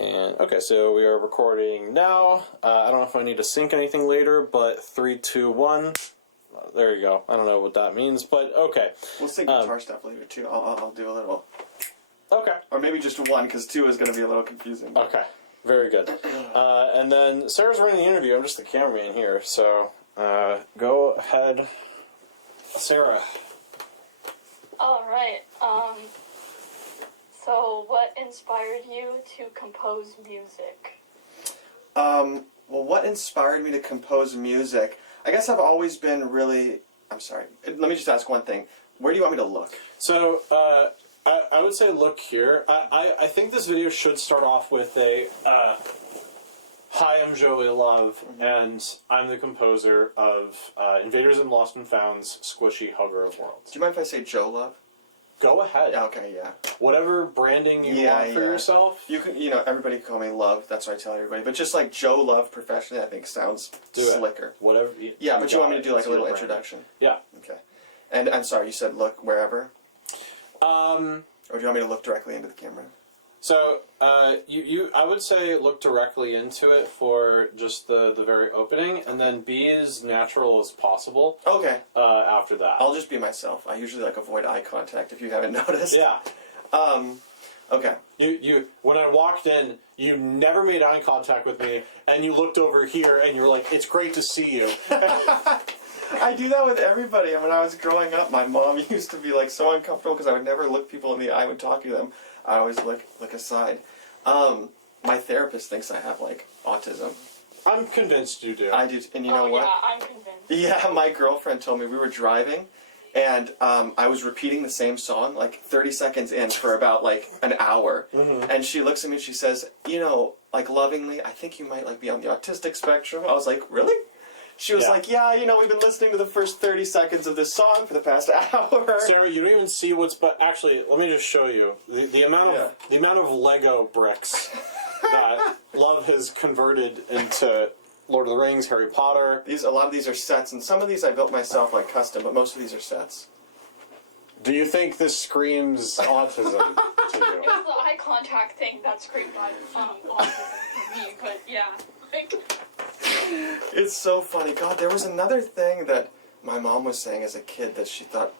And okay, so we are recording now. I don't know if I need to sync anything later, but 3, 2, 1. There you go. I don't know what that means, but okay. We'll sync guitar stuff later too. I'll do a little. Okay. Or maybe just one, because 2 is going to be a little confusing. Okay. Very good. And then Sarah's running the interview. I'm just the cameraman here, so go ahead, Sarah. All right. So what inspired you to compose music? Well, what inspired me to compose music? I guess I've always been really... I'm sorry. Let me just ask one thing. Where do you want me to look? So, I would say look here. I think this video should start off with a... Hi, I'm Joey Love, and I'm the composer of Invader Zim Lost and Found's Squishy Hugger of Worlds. Do you mind if I say Joe Love? Go ahead. Yeah, okay, yeah. Whatever branding you want for yourself. You can, everybody can call me Love. That's what I tell everybody. But just like Joe Love professionally, I think sounds slicker. Whatever. Yeah, but you want me to do like a little introduction? Yeah. Okay. And I'm sorry, you said look wherever? Or do you want me to look directly into the camera? So, I would say look directly into it for just the very opening, and then be as natural as possible. Okay. After that. I'll just be myself. I usually avoid eye contact if you haven't noticed. Yeah. Okay. When I walked in, you never made eye contact with me, and you looked over here, and you were like, "It's great to see you." I do that with everybody. And when I was growing up, my mom used to be like so uncomfortable because I would never look people in the eye when talking to them. I always look aside. My therapist thinks I have like autism. I'm convinced you do. I do, and you know what? Yeah, I'm convinced. Yeah, my girlfriend told me we were driving, and I was repeating the same song like 30 seconds in for about like an hour, and she looks at me and she says, like lovingly, I think you might like be on the autistic spectrum. I was like, really? She was like, yeah, we've been listening to the first 30 seconds of this song for the past hour. Sarah, you don't even see what's... But actually, let me just show you. The amount of Lego bricks that Love has converted into Lord of the Rings, Harry Potter. A lot of these are sets, and some of these I built myself like custom, but most of these are sets. Do you think this screams autism to you? It was the eye contact thing that screamed autism for me, but yeah. It's so funny. God, there was another thing that my mom was saying as a kid that she thought,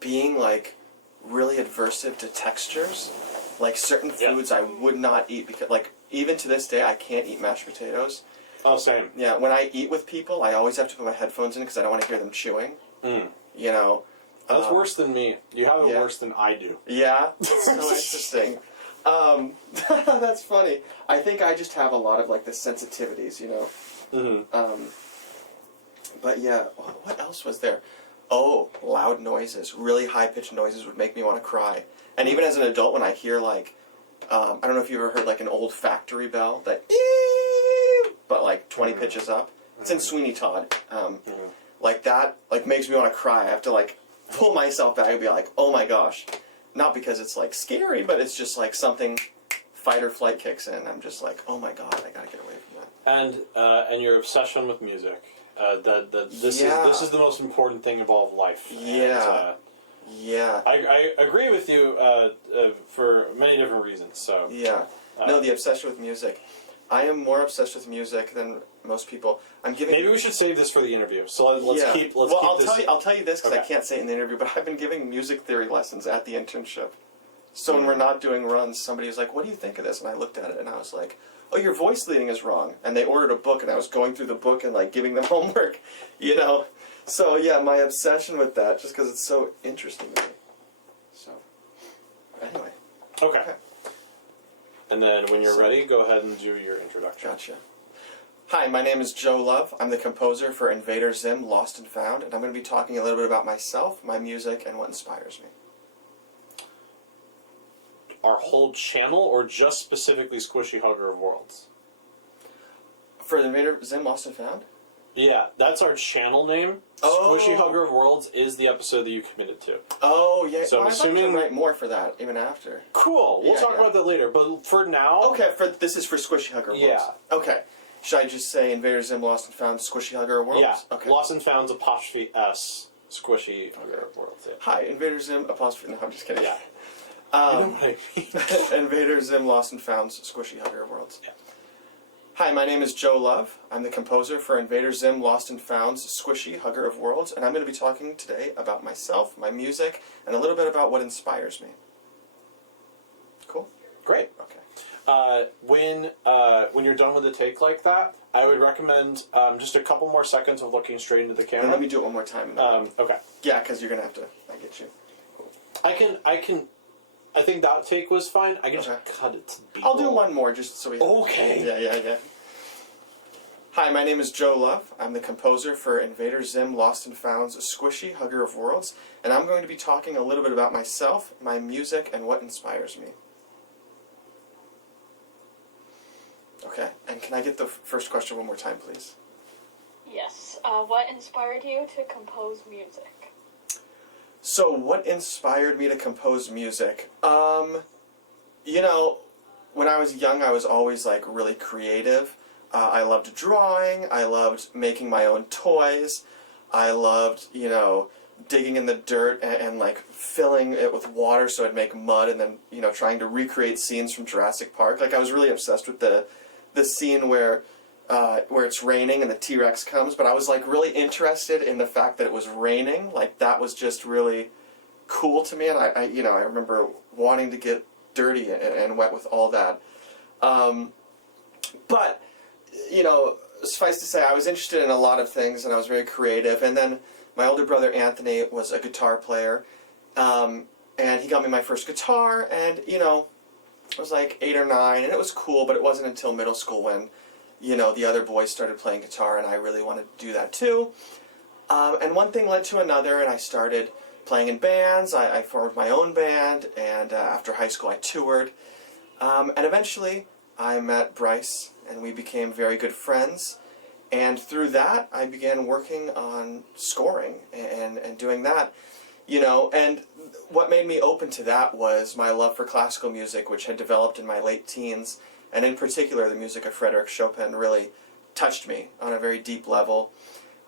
being like really aversive to textures, like certain foods I would not eat because like even to this day I can't eat mashed potatoes. Oh, same. Yeah, when I eat with people, I always have to put my headphones in because I don't want to hear them chewing. That's worse than me. You have it worse than I do. Yeah, it's so interesting. That's funny. I think I just have a lot of like the sensitivities, But yeah, what else was there? Oh, loud noises, really high-pitched noises would make me want to cry. And even as an adult, when I hear like, I don't know if you ever heard like an old factory bell that, but like 20 pitches up. It's in Sweeney Todd. Like that, like makes me want to cry. I have to like pull myself back and be like, oh my gosh. Not because it's like scary, but it's just like something fight or flight kicks in. I'm just like, oh my god, I gotta get away from that. And your obsession with music. This is the most important thing of all of life. Yeah. And, I agree with you for many different reasons. So yeah. No, the obsession with music. I am more obsessed with music than most people. Maybe we should save this for the interview. So let's keep. I'll tell you this because I can't say it in the interview. But I've been giving music theory lessons at the internship. So when we're not doing runs, somebody was like, "What do you think of this?" And I looked at it and I was like, "Oh, your voice leading is wrong." And they ordered a book, and I was going through the book and like giving them homework, So yeah, my obsession with that, just because it's so interesting to me. So anyway. Okay. And then when you're ready, go ahead and do your introduction. Gotcha. Hi, my name is Joe Love. I'm the composer for Invader Zim Lost and Found, and I'm going to be talking a little bit about myself, my music, and what inspires me. Our whole channel, or just specifically Squishy Hugger of Worlds? For Invader Zim Lost and Found? Yeah, that's our channel name. Oh. Squishy Hugger of Worlds is the episode that you committed to. Oh, yeah. So well, assuming... I'd like to write more for that, even after. Cool. We'll talk about that later. But for now... Okay, this is for Squishy Hugger Worlds. Yeah. Okay. Should I just say Invader Zim Lost and Found Squishy Hugger Worlds? Yeah. Okay. Lost and Found's apostrophe S Squishy Hugger Worlds. Yeah. Hi, Invader Zim apostrophe... No, I'm just kidding. Yeah. You know what I mean? Invader Zim Lost and Found's Squishy Hugger of Worlds. Yeah. Hi, my name is Joe Love. I'm the composer for Invader Zim Lost and Found's Squishy Hugger of Worlds, and I'm going to be talking today about myself, my music, and a little bit about what inspires me. Cool? Great. Okay. When you're done with a take like that, I would recommend just a couple more seconds of looking straight into the And camera. let me do it one more time. And then, Okay. yeah, because you're going to have to... I get you. I think that take was fine. I can just Okay. cut it to B-roll. I'll do one more just so we... Okay. Yeah. Hi, my name is Joe Love. I'm the composer for Invader Zim Lost and Found's Squishy Hugger of Worlds, and I'm going to be talking a little bit about myself, my music, and what inspires me. Okay, and can I get the first question one more time, please? Yes. What inspired you to compose music? So, what inspired me to compose music? When I was young, I was always, like, really creative. I loved drawing. I loved making my own toys. I loved, digging in the dirt and like, filling it with water so I'd make mud and then, trying to recreate scenes from Jurassic Park. Like, I was really obsessed with the scene where it's raining and the T-Rex comes, but I was, like, really interested in the fact that it was raining. Like, that was just really cool to me, and I remember wanting to get dirty and wet with all that. But, suffice to say, I was interested in a lot of things, and I was very creative. And then my older brother, Anthony, was a guitar player, and he got me my first guitar, and, I was like 8 or 9, and it was cool, but it wasn't until middle school when, the other boys started playing guitar, and I really wanted to do that too. And one thing led to another, and I started playing in bands. I formed my own band, and after high school I toured. And eventually I met Bryce, and we became very good friends. And through that, I began working on scoring and doing that. And what made me open to that was my love for classical music, which had developed in my late teens. And in particular, the music of Frédéric Chopin really touched me on a very deep level.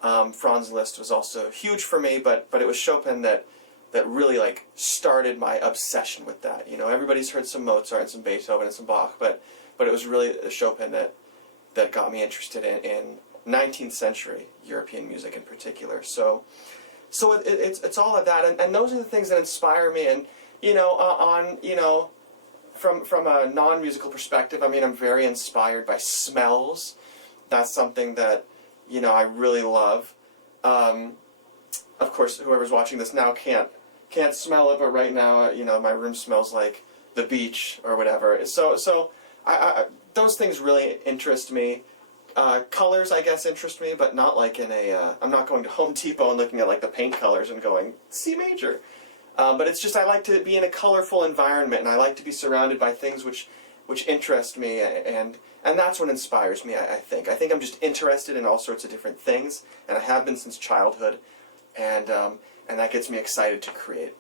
Franz Liszt was also huge for me, but it was Chopin that really, like, started my obsession with that. Everybody's heard some Mozart and some Beethoven and some Bach, but it was really Chopin that got me interested in 19th century European music in particular. So it's all of that, and those are the things that inspire me. And from a non-musical perspective, I mean, I'm very inspired by smells. That's something that I really love. Of course, whoever's watching this now can't smell it, but right now, my room smells like the beach or whatever. So I those things really interest me. Colors, I guess, interest me, but not like in a... I'm not going to Home Depot and looking at, like, the paint colors and going, C major. But it's just I like to be in a colorful environment, and I like to be surrounded by things which interest me, and that's what inspires me, I think. I think I'm just interested in all sorts of different things, and I have been since childhood, and that gets me excited to create.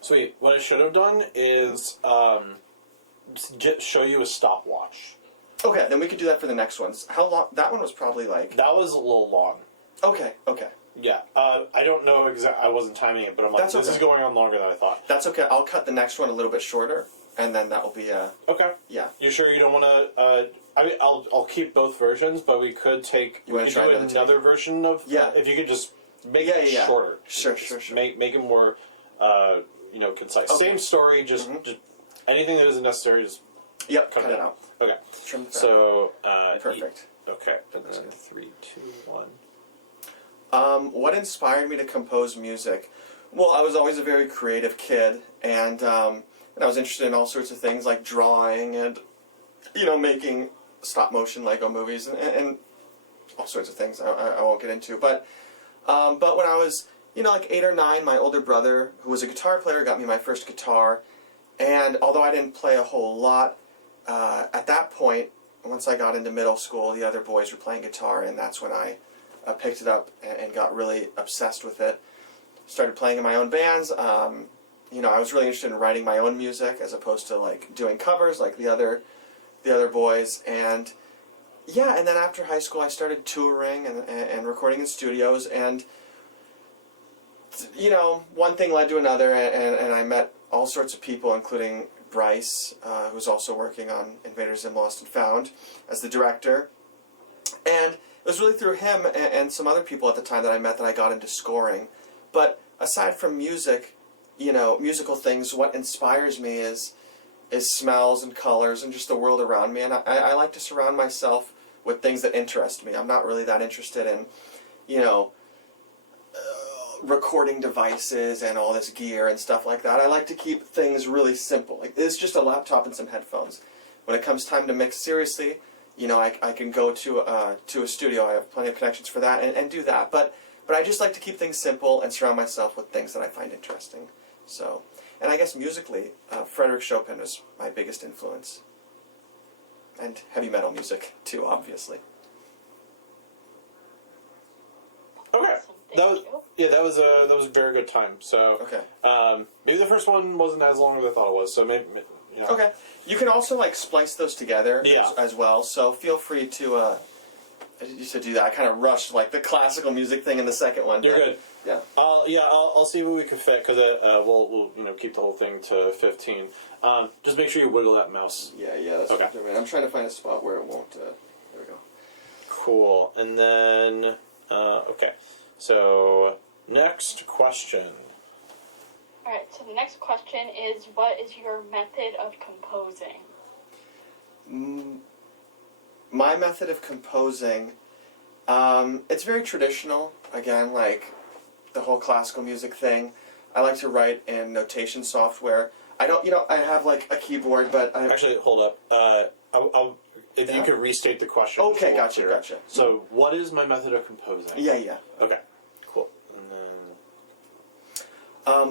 Sweet. What I should have done is show you a stopwatch. Okay, then we could do that for the next ones. How long? That one was probably like... That was a little long. Okay. Yeah. I don't know exactly. I wasn't timing it, but I'm like, That's this okay. is going on longer than I thought. That's okay. I'll cut the next one a little bit shorter, and then that will be Okay. yeah. You sure you don't want to? I mean, I'll keep both versions, but we could take. You wanna we could try do another another version of. Yeah. If you could just make Yeah, it yeah. shorter. Sure. Make it more, concise. Okay. Same story, just anything that isn't necessary, just Yep. cut it out. Okay. Trim the fat. So. Perfect. Okay. And That's then good. 3, 2, 1. What inspired me to compose music? Well, I was always a very creative kid, and I was interested in all sorts of things like drawing and, making stop motion Lego movies and all sorts of things I won't get into. But when I was, like 8 or 9, my older brother, who was a guitar player, got me my first guitar. And although I didn't play a whole lot, at that point, once I got into middle school, the other boys were playing guitar, and that's when I picked it up and got really obsessed with it. Started playing in my own bands. I was really interested in writing my own music as opposed to like doing covers like the other boys. And yeah, and then after high school, I started touring and recording in studios. And you know, one thing led to another, and I met all sorts of people, including Bryce, who's also working on Invader Zim Lost and Found as the director. And it was really through him and some other people at the time that I met that I got into scoring. But aside from music, you know, musical things, what inspires me is smells and colors and just the world around me. And I like to surround myself with things that interest me. I'm not really that interested in, you know, recording devices and all this gear and stuff like that. I like to keep things really simple. Like, it's just a laptop and some headphones. When it comes time to mix seriously, you know, I can go to a studio. I have plenty of connections for that and do that. But I just like to keep things simple and surround myself with things that I find interesting. So, and I guess musically, Frédéric Chopin is my biggest influence. And heavy metal music, too, obviously. Okay. Awesome. Thank you. That was a very good time. So Okay. maybe the first one wasn't as long as I thought it was. So maybe you know. Okay. You can also, like, splice those together Yeah. as well. So feel free to do that. I kind of rushed, like, the classical music thing in the second one. You're but, good. Yeah. I'll see what we can fit because we'll you know keep the whole thing to 15. Just make sure you wiggle that mouse. Yeah, that's Okay. what I'm doing. I'm trying to find a spot where it won't, there we go. Cool. And then okay. So next question. Alright, so the next question is, what is your method of composing? My method of composing, it's very traditional. Again, like the whole classical music thing. I like to write in notation software. I don't, you know, I have like a keyboard, but I Actually, hold up. If you Yeah? could restate the question. Okay, just gotcha, once here. gotcha. So, what is my method of composing? Yeah. Okay. Cool. And then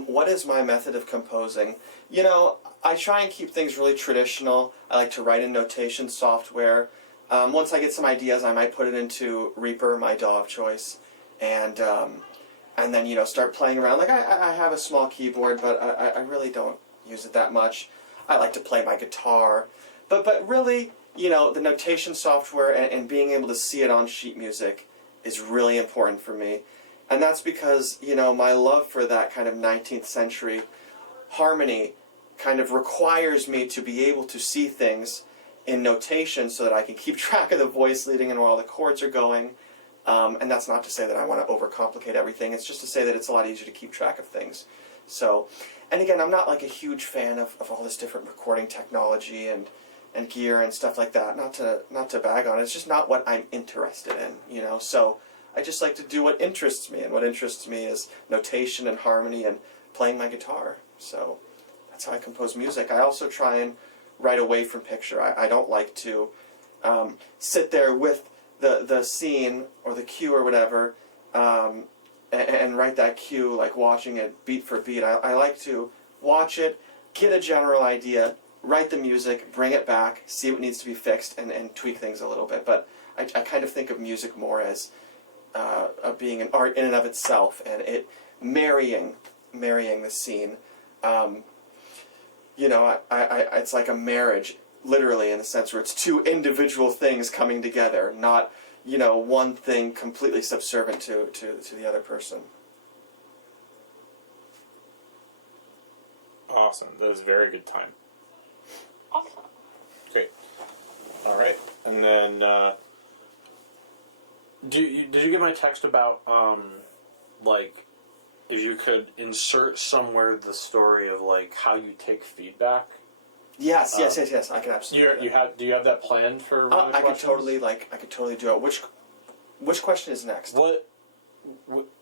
What is my method of composing? You know, I try and keep things really traditional. I like to write in notation software. Once I get some ideas, I might put it into Reaper, my DAW of choice, and then, you know, start playing around. Like, I have a small keyboard, but I really don't use it that much. I like to play my guitar. But really, you know, the notation software and being able to see it on sheet music is really important for me. And that's because, you know, my love for that kind of 19th century harmony kind of requires me to be able to see things in notation so that I can keep track of the voice leading and where all the chords are going. And that's not to say that I want to overcomplicate everything. It's just to say that it's a lot easier to keep track of things. So, and again, I'm not like a huge fan of all this different recording technology and gear and stuff like that. Not to bag on it. It's just not what I'm interested in, you know. So I just like to do what interests me, and what interests me is notation and harmony and playing my guitar. So that's how I compose music. I also try and write away from picture. I don't like to sit there with the scene or the cue or whatever and write that cue, like watching it beat for beat. I like to watch it, get a general idea, write the music, bring it back, see what needs to be fixed, and tweak things a little bit. But I kind of think of music more as being an art in and of itself, and it marrying the scene. You know, it's like a marriage, literally, in the sense where it's two individual things coming together, not, you know, one thing completely subservient to the other person. awesome. That was a very good time. Awesome. Great. All right. And then, did you get my text about like if you could insert somewhere the story of like how you take feedback? Yes. I can absolutely. Do you have that planned for? One of the I could questions? totally do it. Which question is next?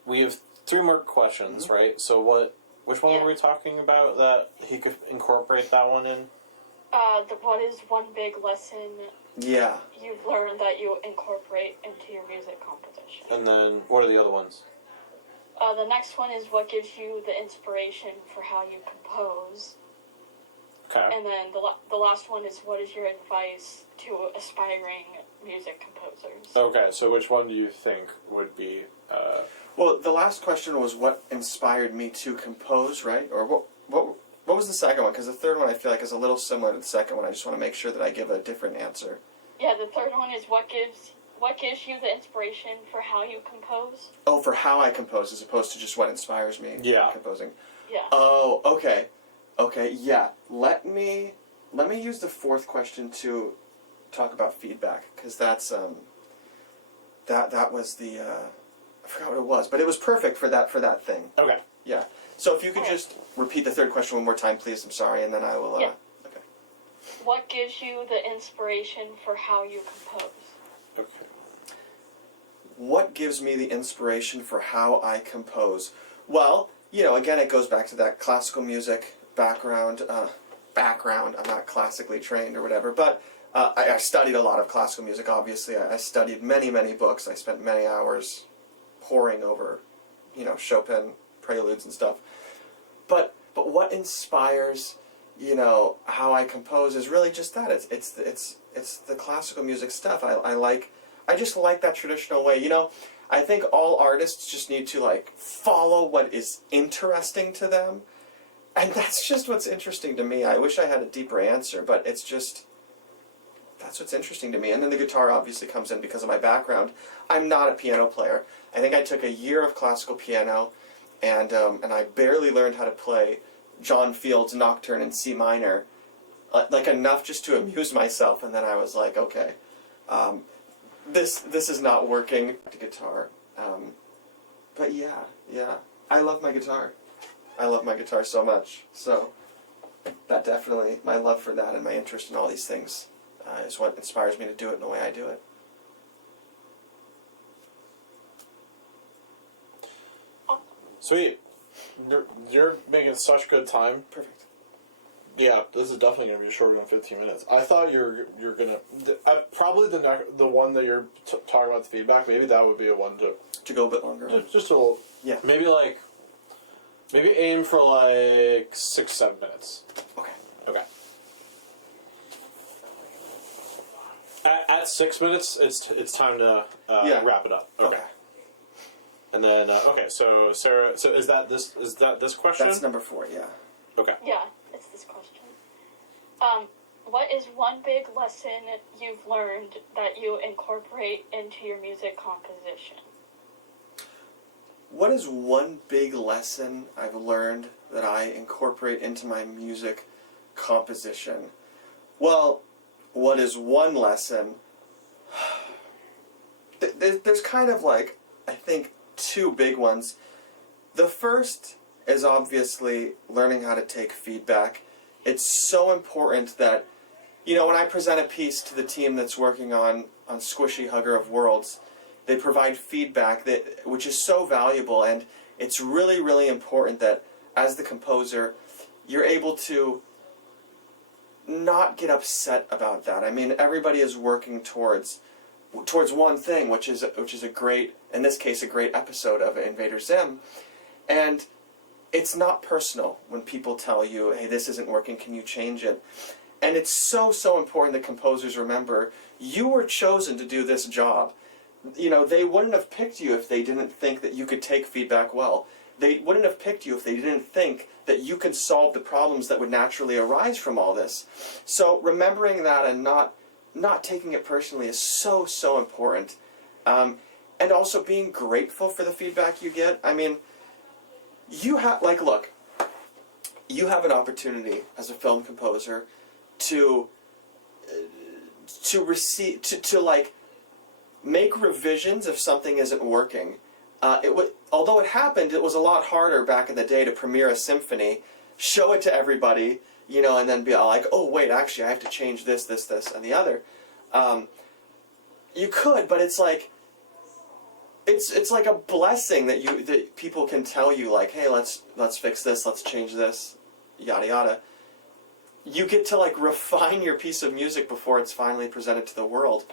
We have 3 more questions, right? So which one were we talking about that he could incorporate that one in? What is one big lesson Yeah. you've learned that you incorporate into your music composition? And then what are the other ones? The next one is what gives you the inspiration for how you compose. Okay. And then the last one is what is your advice to aspiring music composers? Okay, so which one do you think would be... Well, the last question was what inspired me to compose, right? Or what was the second one? Because the third one I feel like is a little similar to the second one. I just want to make sure that I give a different answer. Yeah, the third one is what what gives you the inspiration for how you compose? Oh, for how I compose as opposed to just what inspires me. Yeah. Composing. Yeah. Oh, okay. Okay, yeah. Let me use the fourth question to talk about feedback, because that's that was the I forgot what it was, but it was perfect for that thing. Okay. Yeah. So if you could Alright. just repeat the third question one more time, please. I'm sorry, and then I will. Yeah. Okay. What gives you the inspiration for how you compose? Okay. What gives me the inspiration for how I compose? Well, again, it goes back to that classical music background. I'm not classically trained or whatever, but I studied a lot of classical music. Obviously, I studied many, many books. I spent many hours poring over, Chopin preludes and stuff. But what inspires, how I compose is really just that. It's the classical music stuff. I just like that traditional way. I think all artists just need to follow what is interesting to them. And that's just what's interesting to me. I wish I had a deeper answer, but it's just, that's what's interesting to me. And then the guitar obviously comes in because of my background. I'm not a piano player. I think I took a year of classical piano, and I barely learned how to play John Field's Nocturne in C minor, enough just to amuse myself. And then I was like, okay, this is not working. The guitar, but yeah, I love my guitar. I love my guitar so much. So that definitely, my love for that and my interest in all these things is what inspires me to do it in the way I do it. Sweet. You're making such good time. Perfect. Yeah, this is definitely going to be shorter than 15 minutes. I thought you're going to... probably the one that you're talking about, the feedback, maybe that would be a one To go a bit longer. just a little... Yeah. Maybe aim for 6-7 minutes. Okay. Okay. At 6 minutes, it's time to wrap it up. Okay. And then so Sarah, is that this question? That's number 4. Yeah. Okay. Yeah, it's this question. What is one big lesson you've learned that you incorporate into your music composition? What is one big lesson I've learned that I incorporate into my music composition? Well, what is one lesson? There's kind of I think, 2 big ones. The first is obviously learning how to take feedback. It's so important that, when I present a piece to the team that's working on Squishy Hugger of Worlds, they provide feedback which is so valuable, and it's really, really important that as the composer, you're able to not get upset about that. I mean, everybody is working towards one thing, which is a great, in this case, a great episode of Invader Zim, and it's not personal when people tell you, hey, this isn't working, can you change it? And it's so, so important that composers remember, you were chosen to do this job. They wouldn't have picked you if they didn't think that you could take feedback well. They wouldn't have picked you if they didn't think that you could solve the problems that would naturally arise from all this. So remembering that and not taking it personally is so, so important. And also being grateful for the feedback you get. I mean, you have, look, you have an opportunity as a film composer to receive, to make revisions if something isn't working. Although it happened, it was a lot harder back in the day to premiere a symphony, show it to everybody, and then be all like, oh wait, actually I have to change this, and the other. You could, but it's like a blessing that people can tell you, hey, let's fix this, let's change this, yada yada. You get to refine your piece of music before it's finally presented to the world.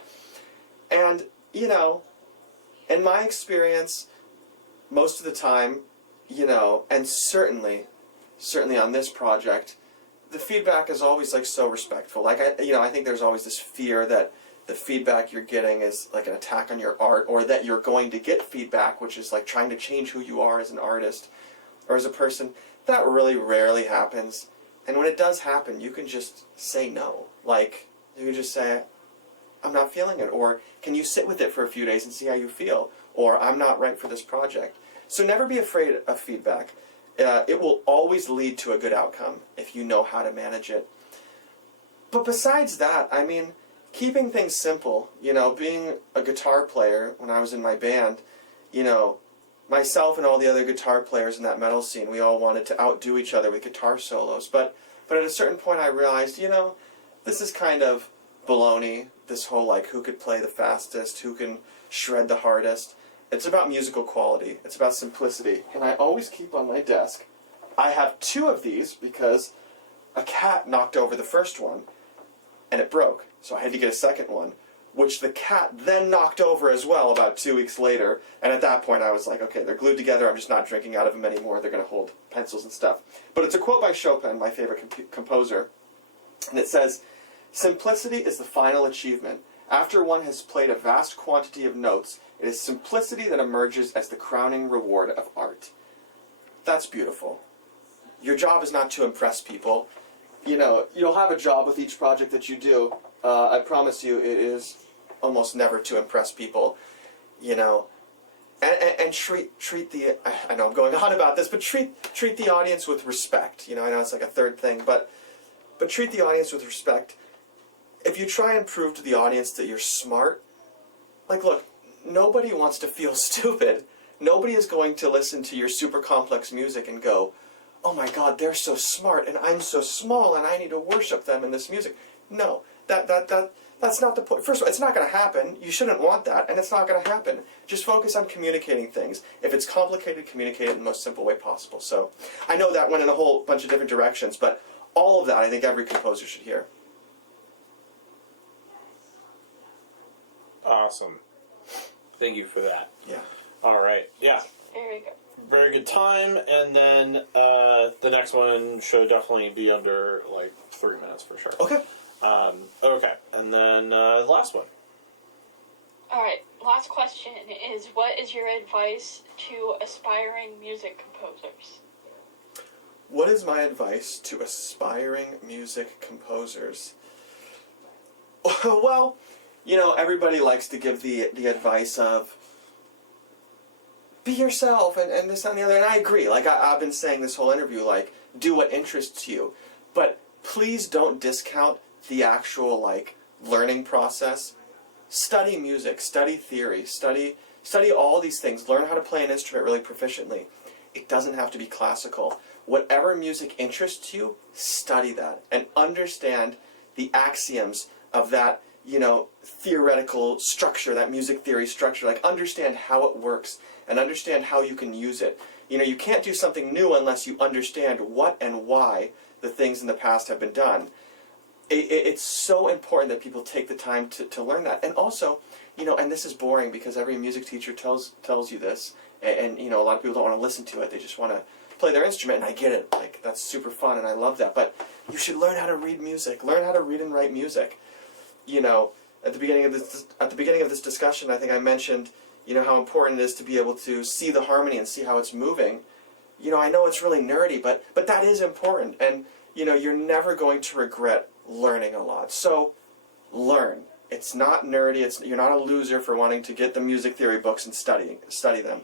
And in my experience, most of the time, and certainly on this project, the feedback is always so respectful. I think there's always this fear that the feedback you're getting is an attack on your art, or that you're going to get feedback, which is trying to change who you are as an artist or as a person. That really rarely happens. And when it does happen, you can just say no. You can just say, I'm not feeling it, or can you sit with it for a few days and see how you feel, or I'm not right for this project. So never be afraid of feedback. It will always lead to a good outcome if you know how to manage it. But besides that, I mean, keeping things simple, you know, being a guitar player when I was in my band, you know, myself and all the other guitar players in that metal scene, we all wanted to outdo each other with guitar solos. But at a certain point I realized, you know, this is kind of baloney, this whole like who could play the fastest, who can shred the hardest. It's about musical quality. It's about simplicity. And I always keep on my desk, I have 2 of these because a cat knocked over the first one and it broke. So I had to get a second one, which the cat then knocked over as well about 2 weeks later. And at that point I was like, okay, they're glued together. I'm just not drinking out of them anymore. They're going to hold pencils and stuff. But it's a quote by Chopin, my favorite composer. And it says, "Simplicity is the final achievement. After one has played a vast quantity of notes, it is simplicity that emerges as the crowning reward of art." That's beautiful. Your job is not to impress people. You know, you'll have a job with each project that you do. I promise you it is almost never to impress people. You know, and treat the, I know I'm going on about this, but treat the audience with respect. You know, I know it's like a third thing, but treat the audience with respect. If you try and prove to the audience that you're smart, like, look, nobody wants to feel stupid. Nobody is going to listen to your super complex music and go, oh my God, they're so smart and I'm so small and I need to worship them in this music. No, that's not the point. First of all, it's not going to happen. You shouldn't want that, and it's not going to happen. Just focus on communicating things. If it's complicated, communicate it in the most simple way possible. So I know that went in a whole bunch of different directions, but all of that I think every composer should hear. Awesome. Thank you for that. Yeah. All right. Yeah. Very good. Very good time. And then the next one should definitely be under like 3 minutes for sure. Okay. Okay. And then the last one. All right. Last question is, what is your advice to aspiring music composers? What is my advice to aspiring music composers? Well, you know, everybody likes to give the advice of be yourself and this and the other, and I agree. Like, I've been saying this whole interview, like, do what interests you. But please don't discount the actual, like, learning process. Study music, study theory, study all these things. Learn how to play an instrument really proficiently. It doesn't have to be classical. Whatever music interests you, study that and understand the axioms of that, you know, theoretical structure, that music theory structure. Like, understand how it works and understand how you can use it. You know, you can't do something new unless you understand what and why the things in the past have been done. It's so important that people take the time to learn that. And also, you know, and this is boring because every music teacher tells you this, and you know, a lot of people don't want to listen to it. They just want to play their instrument, and I get it. Like, that's super fun, and I love that. But you should learn how to read music. Learn how to read and write music. You know, at the beginning of this discussion, I think I mentioned, you know, how important it is to be able to see the harmony and see how it's moving. You know, I know it's really nerdy, but that is important. And, you know, you're never going to regret learning a lot. So, learn. It's not nerdy. You're not a loser for wanting to get the music theory books and study them.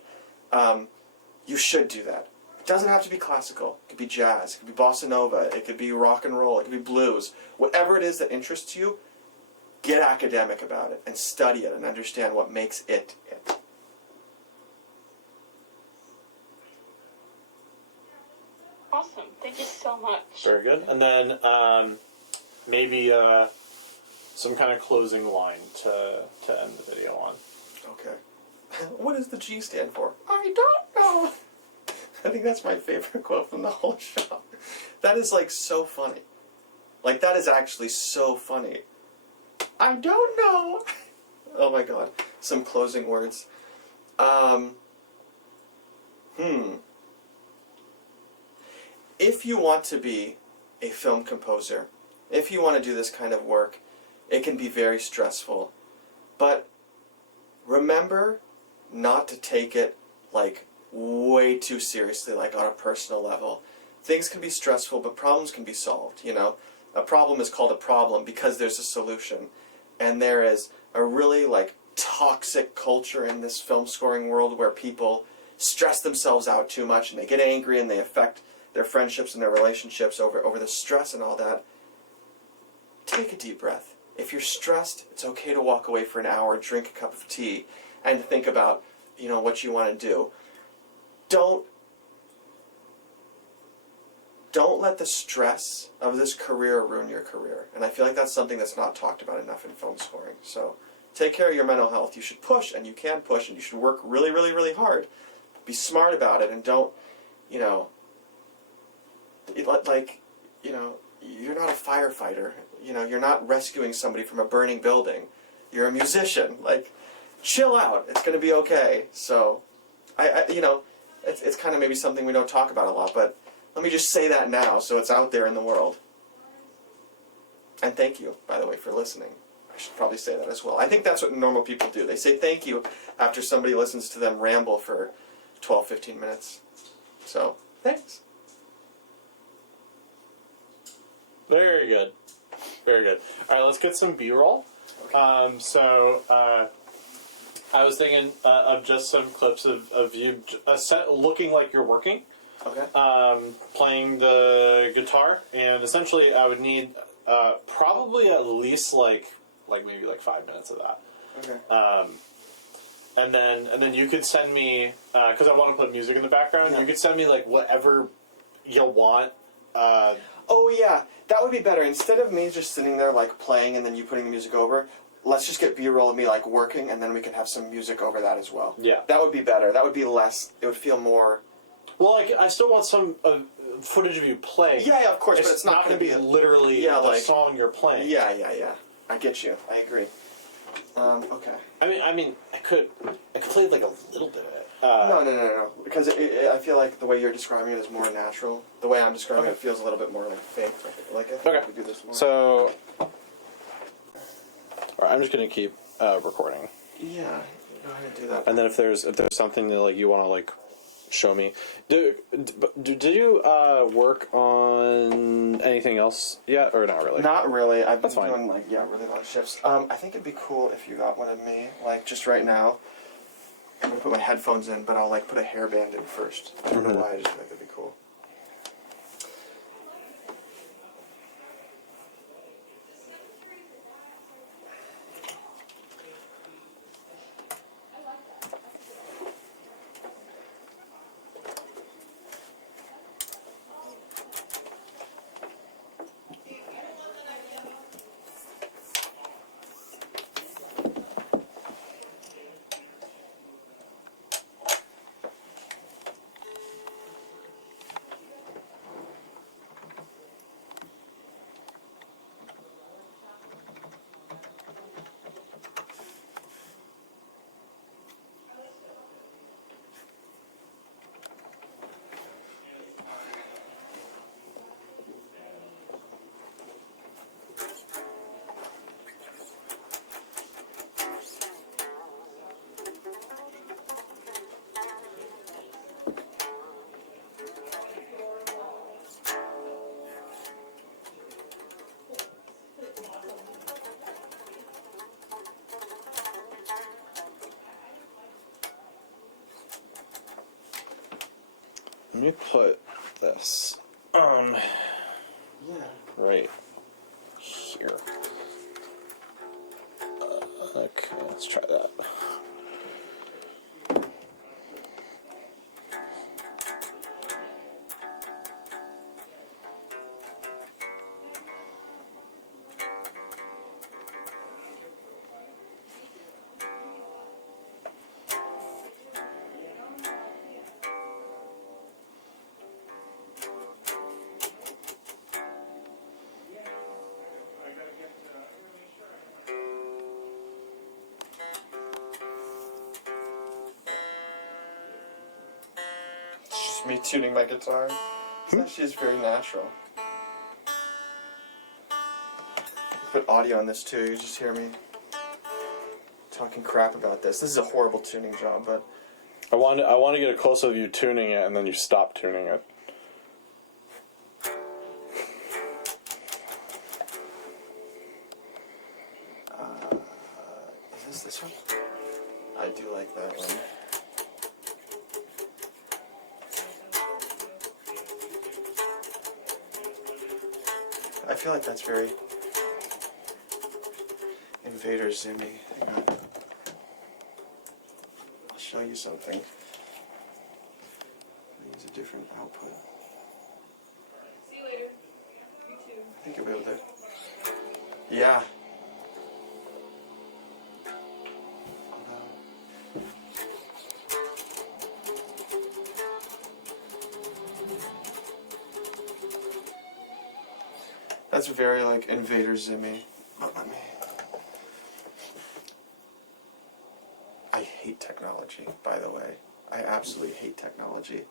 You should do that. It doesn't have to be classical. It could be jazz. It could be bossa nova. It could be rock and roll. It could be blues. Whatever it is that interests you, get academic about it and study it and understand what makes it it. Awesome. Thank you so much. Very good. And then maybe some kind of closing line to end the video on. Okay. What does the G stand for? I don't know. I think that's my favorite quote from the whole show. That is, like, so funny. Like, that is actually so funny. I don't know. Oh my God. Some closing words. If you want to be a film composer, if you want to do this kind of work, it can be very stressful. But remember not to take it, like, way too seriously, like on a personal level. Things can be stressful, but problems can be solved, you know? A problem is called a problem because there's a solution. and there is a really like toxic culture in this film scoring world where people stress themselves out too much and they get angry and they affect their friendships and their relationships over the stress and all that. Take a deep breath. If you're stressed, it's okay to walk away for an hour, drink a cup of tea, and think about, what you want to do. Don't let the stress of this career ruin your career. And I feel like that's something that's not talked about enough in film scoring. So take care of your mental health. You should push, and you can push, and you should work really, really, really hard. Be smart about it, and don't, you're not a firefighter. You're not rescuing somebody from a burning building. You're a musician. Like, chill out. It's going to be okay. So, it's kind of maybe something we don't talk about a lot, but let me just say that now so it's out there in the world. And thank you, by the way, for listening. I should probably say that as well. I think that's what normal people do. They say thank you after somebody listens to them ramble for 12, 15 minutes. So, thanks. Very good. Very good. All right, let's get some B-roll. Okay. I was thinking of just some clips of you looking like you're working, Okay. playing the guitar, and essentially I would need probably at least like maybe 5 minutes of that. Okay. And then you could send me, because I want to put music in the background, Yeah. you could send me whatever you want. Oh yeah, that would be better. Instead of me just sitting there playing and then you putting the music over, let's just get B-roll of me working, and then we can have some music over that as well. Yeah. That would be better. That would be less. It would feel more. Well, I still want some footage of you playing. Yeah, of course, but it's not going to be a- literally the song you're playing. Yeah. I get you. I agree. Okay. I mean, I could play a little bit of it. No. Because I feel like the way you're describing it is more natural. The way I'm describing it feels a little bit more fake. I think Okay. we do this more. So, all right, I'm just going to keep recording, Yeah, go ahead and do that. and then if there's something that you want to show me, did you work on anything else yet, or not really? Not really. I've been That's fine. doing really long shifts. I think it'd be cool if you got one of me, just right now. I'm gonna put my headphones in, but I'll put a hairband in first. I don't know why. I just think that'd be cool. Let me put this Yeah. right here. Okay, let's try that. It's just me tuning my guitar. It's actually just very natural. Put audio on this too. You just hear me talking crap about this. This is a horrible tuning job, but I want to get a close up of you tuning it, and then you stop tuning it. is this one? I do like that one. I feel like that's very Invader Zimmy. Hang on. I'll show you something. Use a different output. See you later. You too. I think you'll be able to. Yeah. That's very like Invader Zimmy. Not let me. I hate technology, by the way. I absolutely hate technology.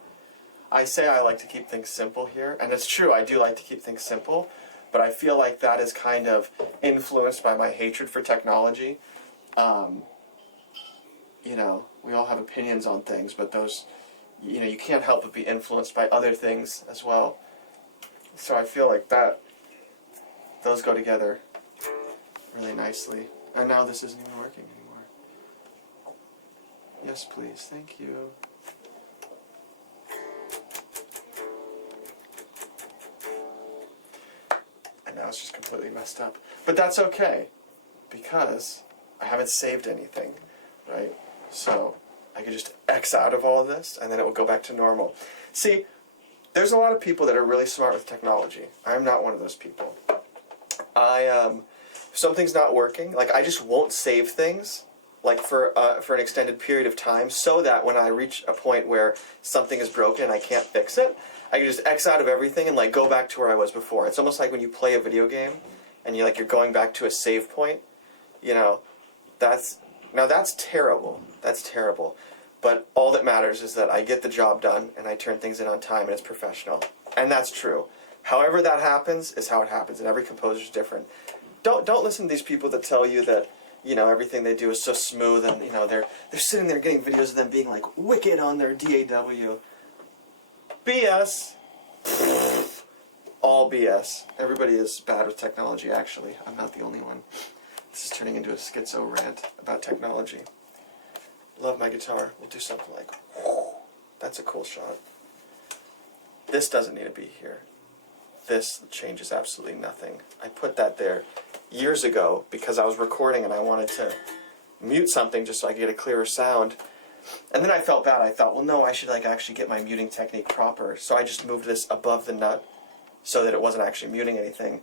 I say I like to keep things simple here, and it's true, I do like to keep things simple, but I feel like that is kind of influenced by my hatred for technology. You know, we all have opinions on things, but those, you know, you can't help but be influenced by other things as well. So I feel like those go together really nicely. And now this isn't even working anymore. Yes, please. Thank you. And now it's just completely messed up. But that's okay, because I haven't saved anything, right? So I could just X out of all of this, and then it will go back to normal. See, there's a lot of people that are really smart with technology. I'm not one of those people. If something's not working, like I just won't save things, like for an extended period of time, so that when I reach a point where something is broken and I can't fix it, I can just X out of everything and like go back to where I was before. It's almost like when you play a video game and you're going back to a save point. You know, that's terrible. That's terrible. But all that matters is that I get the job done and I turn things in on time and it's professional. And that's true. However that happens is how it happens, and every composer is different. Don't listen to these people that tell you that, you know, everything they do is so smooth, and you know they're sitting there getting videos of them being like wicked on their DAW. BS. All BS. Everybody is bad with technology, actually. I'm not the only one. This is turning into a schizo rant about technology. Love my guitar. We'll do something like, that's a cool shot. This doesn't need to be here. This changes absolutely nothing. I put that there years ago because I was recording and I wanted to mute something just so I could get a clearer sound. And then I felt bad. I thought, well, no, I should like actually get my muting technique proper. So I just moved this above the nut so that it wasn't actually muting anything.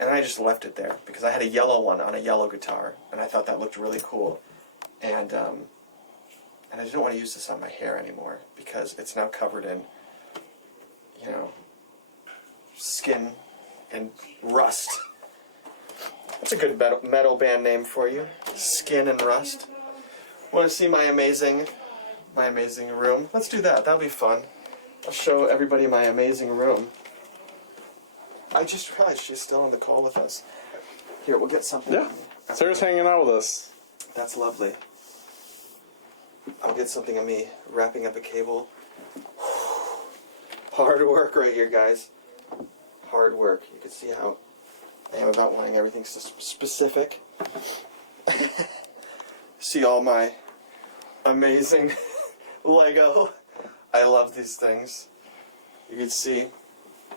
And I just left it there because I had a yellow one on a yellow guitar, and I thought that looked really cool. And I didn't want to use this on my hair anymore because it's now covered in, you know, skin and rust. That's a good metal band name for you. Skin and Rust. Want to see my amazing room? Let's do that. That'll be fun. I'll show everybody my amazing room. I just realized she's still on the call with us. Here, we'll get something. Yeah. Sarah's hanging out with us. That's lovely. I'll get something of me wrapping up a cable. Hard work right here, guys. Hard work. You can see how I am about wanting everything specific. See all my amazing Lego. I love these things. You can see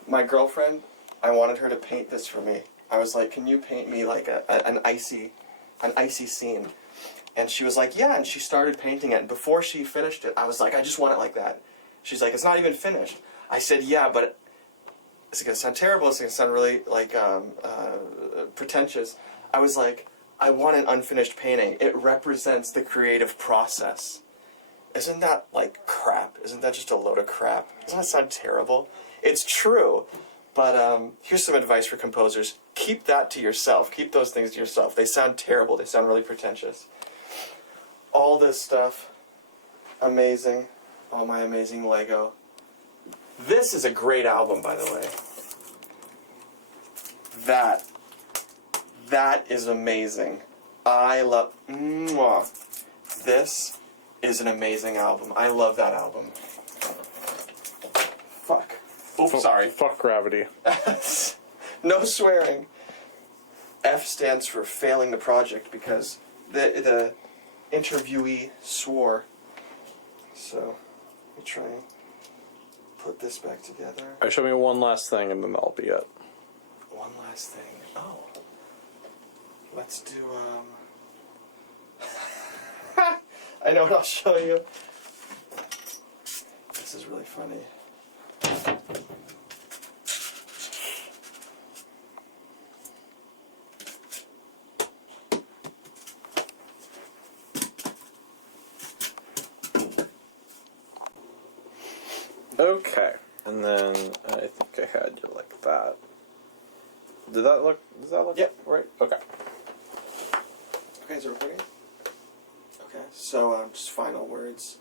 my girlfriend, I wanted her to paint this for me. I was like, can you paint me like an icy scene? And she was like, yeah, and she started painting it. And before she finished it, I was like, I just want it like that. She's like, it's not even finished. I said, yeah, but it's going to sound terrible. It's going to sound really like pretentious. I was like, I want an unfinished painting. It represents the creative process. Isn't that like crap? Isn't that just a load of crap? Doesn't that sound terrible? It's true. But here's some advice for composers. Keep that to yourself. Keep those things to yourself. They sound terrible. They sound really pretentious. All this stuff. Amazing. All my amazing Lego. This is a great album, by the way. That is amazing. I love... Mwah. This is an amazing album. I love that album. Fuck. Oops, sorry. Fuck gravity. No swearing. F stands for failing the project because the interviewee swore. So let me try and put this back together. All right, show me one last thing, and then that'll be it. One last thing. Oh. Let's do, I know what I'll show you. This is really funny. Okay, and then I think I had you like that. Does that look Yep. right? Okay. Okay, is it recording? Okay, so just final words.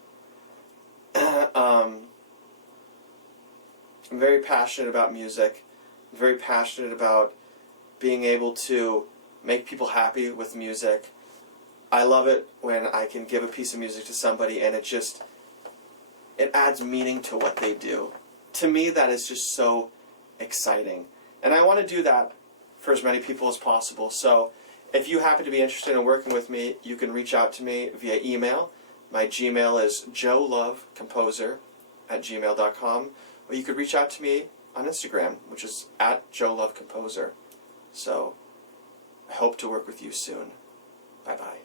I'm very passionate about music. I'm very passionate about being able to make people happy with music. I love it when I can give a piece of music to somebody and it adds meaning to what they do. To me, that is just so exciting. And I want to do that for as many people as possible. So if you happen to be interested in working with me, you can reach out to me via email. My Gmail is joelovecomposer@gmail.com. Or you could reach out to me on Instagram, which is @joelovecomposer. So I hope to work with you soon. Bye-bye.